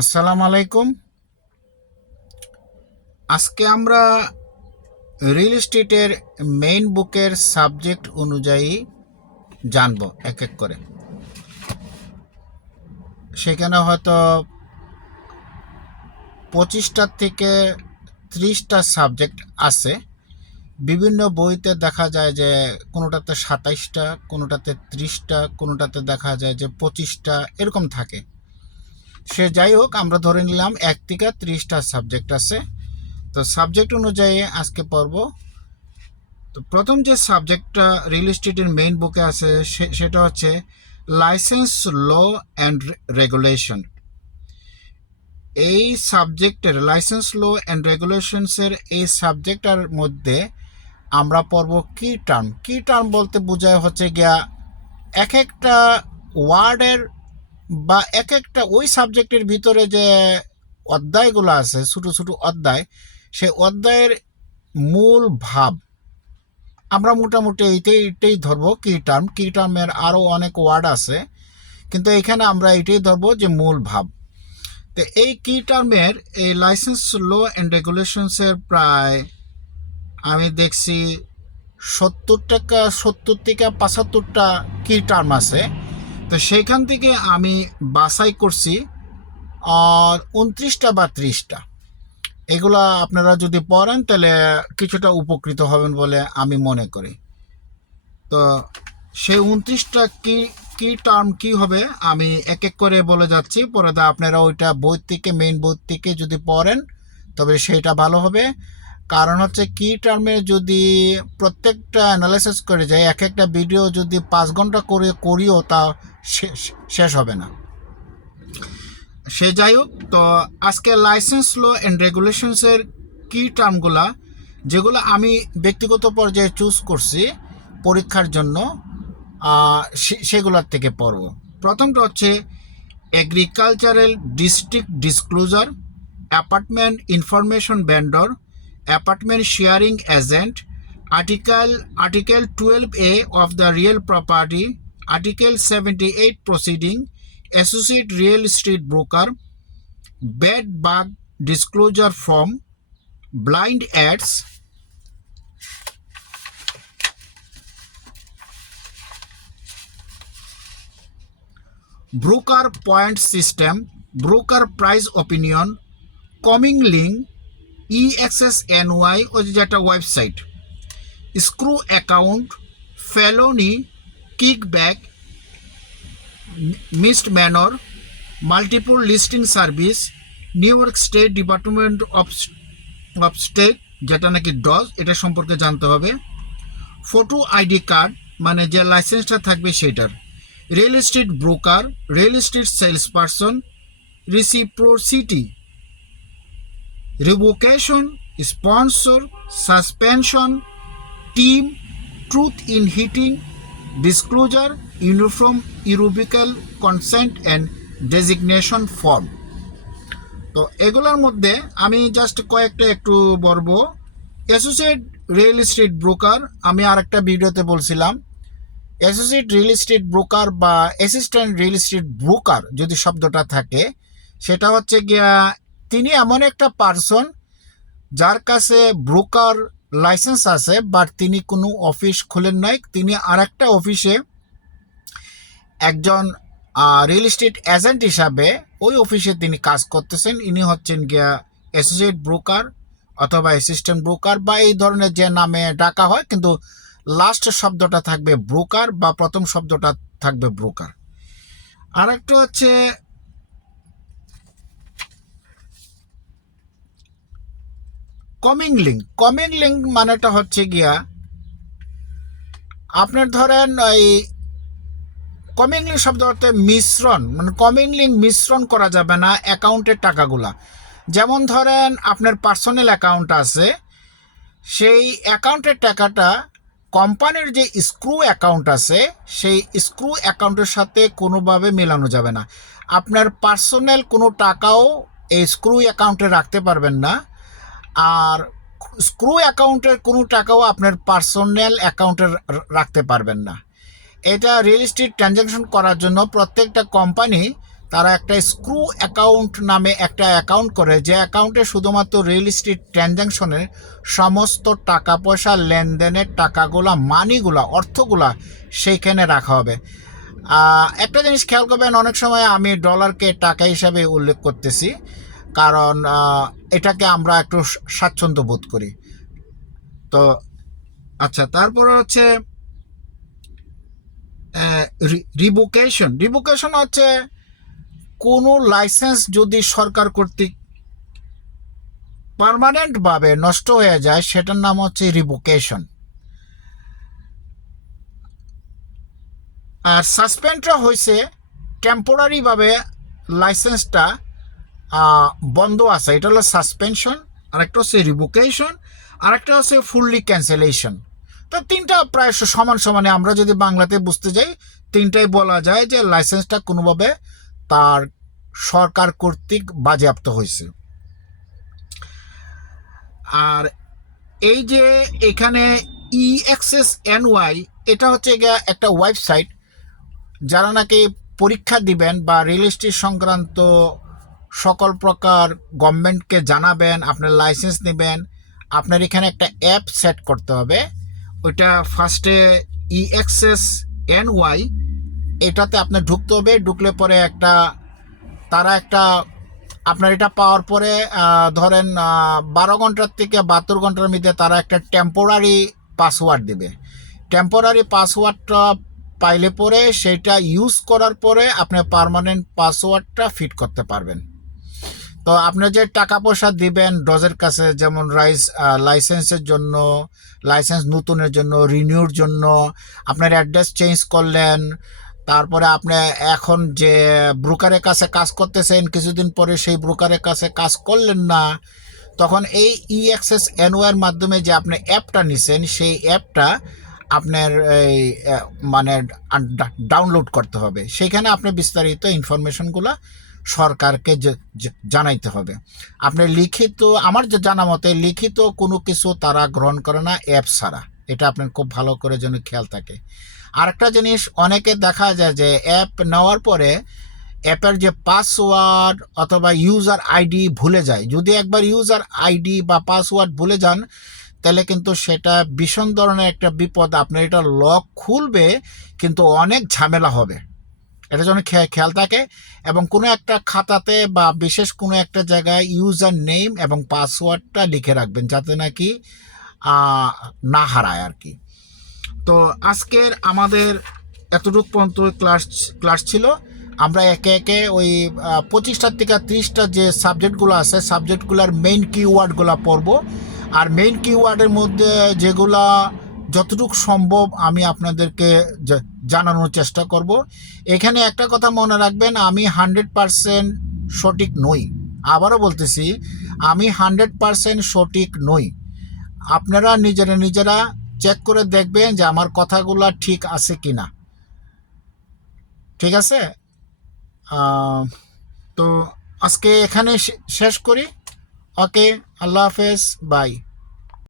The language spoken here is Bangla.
আসসালামু আলাইকুম। আজকে আমরা রিয়েল এস্টেটের মেইন বুকের সাবজেক্ট অনুযায়ী জানব এক এক করে। সেখানে হয়তো 25টা থেকে 30টা সাবজেক্ট আছে। বিভিন্ন বইতে দেখা যায় যে কোনোটাতে 27টা, কোনোটাতে 30টা, কোনোটাতে দেখা যায় যে 25টা, এরকম থাকে। সে যাই হোক, আমরা ধরে নিলাম 1 থেকে 30টা সাবজেক্ট আছে। তো সাবজেক্ট অনুযায়ী আজকে পড়ব। তো প্রথম যে সাবজেক্টটা রিয়েল এস্টেটের মেইন বুকে আছে সেটা হচ্ছে লাইসেন্স ল অ্যান্ড রেগুলেশন। এই সাবজেক্টের লাইসেন্স ল অ্যান্ড রেগুলেশনসের এই সাবজেক্টটার মধ্যে আমরা পড়ব কি টার্ম। কি টার্ম বলতে বোঝায় হচ্ছে গিয়া এক একটা ওয়ার্ডের বা এক একটা ওই সাবজেক্টের ভিতরে যে অধ্যায়গুলো আছে, ছোটো ছোটো অধ্যায়, সেই অধ্যায়ের মূল ভাব আমরা মোটামুটি এইটাই ধরবো কি টার্ম। কি টার্মের আরও অনেক ওয়ার্ড আছে, কিন্তু এখানে আমরা এইটাই ধরবো যে মূল ভাব। তো এই কি টার্মের এই লাইসেন্স ল অ্যান্ড রেগুলেশনসের প্রায় আমি দেখছি 70 থেকে 75টা কি টার্ম আছে। তো সেইখান থেকে আমি বাছাই করছি আর 29টা বা 30টা। এগুলা আপনারা যদি পড়েন তাহলে কিছুটা উপকৃত হবেন বলে আমি মনে করি। তো সেই 29টা কি কি টার্ম কি হবে আমি এক এক করে বলে যাচ্ছি, পরে আপনারা ওইটা বই থেকে মেইন বই থেকে যদি পড়েন তবে সেইটা ভালো হবে। কারণ হচ্ছে কি টার্মে যদি প্রত্যেকটা অ্যানালাইসিস করে যায়, এক একটা ভিডিও যদি 5 ঘন্টা করে করিও তা শেষ হবে না। সে যাই হোক, তো আজকে লাইসেন্স ল অ্যান্ড রেগুলেশনসের কি টার্মগুলা যেগুলো আমি ব্যক্তিগত পর্যায়ে চুজ করছি পরীক্ষার জন্য, সেগুলোর থেকে পড়ব। প্রথমটা হচ্ছে agricultural district disclosure, apartment information vendor, apartment sharing agent, article 12A of the real property, article 78 proceeding, associate real estate broker, bed bug disclosure form, blind ads, broker point system, broker price opinion, commingling, EXSNY ও যেটা website, escrow account, felony, kickback, misdemeanor, multiple listing service, New York state department of state যেটা নাকি ডজ, এটা সম্পর্কে জানতে হবে। ফটো আইডি কার্ড মানে যে লাইসেন্সটা থাকবে সেটার, real estate broker, real estate sales person, reciprocity, revocation, sponsor, suspension, team, truth in heating, disclosure, uniform irrevocable consent and designation form. তো এগুলোর মধ্যে আমি জাস্ট কয়েকটা একটু বলবো। অ্যাসোসিয়েট রিয়েল এস্টেট ব্রোকার, আমি আরেকটা ভিডিওতে বলছিলাম অ্যাসোসিয়েট রিয়েল এস্টেট ব্রোকার বা অ্যাসিস্ট্যান্ট রিয়েল এস্টেট ব্রোকার যদি শব্দটা থাকে, সেটা হচ্ছে গিয়া তিনি এমন একটা পার্সন যার কাছে ব্রোকার লাইসেন্স আছে, বাট তিনি কোনো অফিস খুলেন নাই। তিনি আর একটা অফিসে একজন রিয়েল এস্টেট এজেন্ট হিসাবে ওই অফিসে তিনি কাজ করতেছেন। ইনি হচ্ছেন গিয়া অ্যাসোসিয়েট ব্রোকার অথবা অ্যাসিস্ট্যান্ট ব্রোকার বা এই ধরনের যে নামে ডাকা হয়, কিন্তু লাস্ট শব্দটা থাকবে ব্রোকার বা প্রথম শব্দটা থাকবে ব্রোকার। আর একটা হচ্ছে কমিং লিঙ্ক। কমিং লিঙ্ক মানেটা হচ্ছে গিয়া আপনার ধরেন এই কমিং লিঙ্ক শব্দ অর্থে মিশ্রণ, মানে কমিং লিঙ্ক মিশ্রণ করা যাবে না অ্যাকাউন্টের টাকাগুলা। যেমন ধরেন আপনার পার্সোনাল অ্যাকাউন্ট আছে, সেই অ্যাকাউন্টের টাকাটা কোম্পানির যে স্ক্রু অ্যাকাউন্ট আছে সেই স্ক্রু অ্যাকাউন্টের সাথে কোনোভাবে মেলানো যাবে না। আপনার পার্সোনাল কোনো টাকাও এই স্ক্রু অ্যাকাউন্টে রাখতে পারবেন না, আর স্ক্রু অ্যাকাউন্টের কোনো টাকাও আপনার পার্সোনাল অ্যাকাউন্টে রাখতে পারবেন না। এটা রিয়েল এস্টেট ট্রানজ্যাকশন করার জন্য প্রত্যেকটা কোম্পানি তারা একটা স্ক্রু অ্যাকাউন্ট নামে একটা অ্যাকাউন্ট করে, যে অ্যাকাউন্টে শুধুমাত্র রিয়েল এস্টেট ট্রানজ্যাকশনের সমস্ত টাকা পয়সা লেনদেনের টাকাগুলা, মানিগুলা, অর্থগুলা সেইখানে রাখা হবে। একটা জিনিস খেয়াল করবেন, অনেক সময় আমি ডলারকে টাকা হিসাবে উল্লেখ করতেছি, কারণ এটাকে আমরা একটু স্বাচ্ছন্দ্য বোধ করি। তো আচ্ছা, তারপরে হচ্ছে রিভোকেশন হচ্ছে কোনো লাইসেন্স যদি সরকার কর্তৃক পার্মানেন্টভাবে নষ্ট হয়ে যায়, সেটার নাম হচ্ছে রিভোকেশন। আর সাসপেন্ডটা হয়েছে টেম্পোরারিভাবে লাইসেন্সটা বন্ধ আছে, এটা হলো সাসপেনশন। আরেকটা হচ্ছে রিভোকেশন, আরেকটা হচ্ছে ফুললি ক্যান্সেলেশন। তো তিনটা প্রায় সমান সমানে আমরা যদি বাংলাতে বুঝতে যাই, তিনটাই বলা যায় যে লাইসেন্সটা কোনোভাবে তার সরকার কর্তৃক বাজেয়াপ্ত হয়েছে। আর এই যে এখানে EXSNY, এটা হচ্ছে একটা ওয়েবসাইট, যারা নাকি পরীক্ষা দিবেন বা রিয়েল এস্টেট সংক্রান্ত সকল প্রকার গভর্নমেন্টকে জানাবেন, আপনার লাইসেন্স নেবেন, আপনার এখানে একটা অ্যাপ সেট করতে হবে। ওইটা ফার্স্টে EXSNY, এটাতে আপনার ঢুকতে হবে। ঢুকলে পরে তারা আপনার এটা পাওয়ার পরে ধরেন 12 ঘন্টার থেকে 72 ঘন্টার মধ্যে তারা একটা টেম্পোরারি পাসওয়ার্ড দেবে। টেম্পোরারি পাসওয়ার্ডটা পাইলে পরে সেটা ইউজ করার পরে আপনি পার্মানেন্ট পাসওয়ার্ডটা ফিট করতে পারবেন। তো আপনি যে টাকা পয়সা দিবেন ডজের কাছে, যেমন লাইসেন্সের জন্য, লাইসেন্স নতুনের জন্য, রিনিউর জন্য, আপনার অ্যাড্রেস চেঞ্জ করলেন, তারপরে আপনি এখন যে ব্রোকারের কাছে কাজ করতেছেন, কিছুদিন পরে সেই ব্রোকারের কাছে কাজ করলেন না, তখন এই EXSNY এর মাধ্যমে যে আপনি অ্যাপটা নিছেন, সেই অ্যাপটা আপনার এই মানে ডাউনলোড করতে হবে। সেখানে আপনি বিস্তারিত ইনফরমেশনগুলো সরকারকে জানাইতে হবে। আপনার লিখিত, আমার যে জানা মতে লিখিত কোনো কিছু তারা গ্রহণ করে না অ্যাপ ছাড়া, এটা আপনার খুব ভালো করে যেন খেয়াল থাকে। আরেকটা জিনিস, অনেকে দেখা যায় যে অ্যাপ নেওয়ার পরে অ্যাপের যে পাসওয়ার্ড অথবা ইউজার আইডি ভুলে যায়। যদি একবার ইউজার আইডি বা পাসওয়ার্ড ভুলে যান, তাহলে কিন্তু সেটা ভীষণ ধরনের একটা বিপদ। আপনার এটা লক খুলবে কিন্তু অনেক ঝামেলা হবে, এটা যেন খেয়াল থাকে। এবং কোনো একটা খাতাতে বা বিশেষ কোনো একটা জায়গায় ইউজার নেম এবং পাসওয়ার্ডটা লিখে রাখবেন, যাতে নাকি না হারায় আর কি। তো আজকের আমাদের এতটুকু পর্যন্ত ক্লাস ছিল। আমরা একে একে ওই 25টা থেকে 30টা যে সাবজেক্টগুলো আছে, সাবজেক্টগুলোর মেইন কিওয়ার্ডগুলো পড়ব। আর মেইন কিওয়ার্ডের মধ্যে যেগুলা যতটুকু সম্ভব আমি আপনাদেরকে জানানোর চেষ্টা করব। এখানে একটা কথা মনে রাখবেন, আমি 100% সঠিক নই। আবারও বলতেছি, আমি 100% সঠিক নই। আপনারা নিজেরা চেক করে দেখবেন যে আমার কথাগুলো ঠিক আছে কি না। ঠিক আছে? তো আজকে এখানে শেষ করি। ওকে, আল্লাহ হাফেজ, বাই।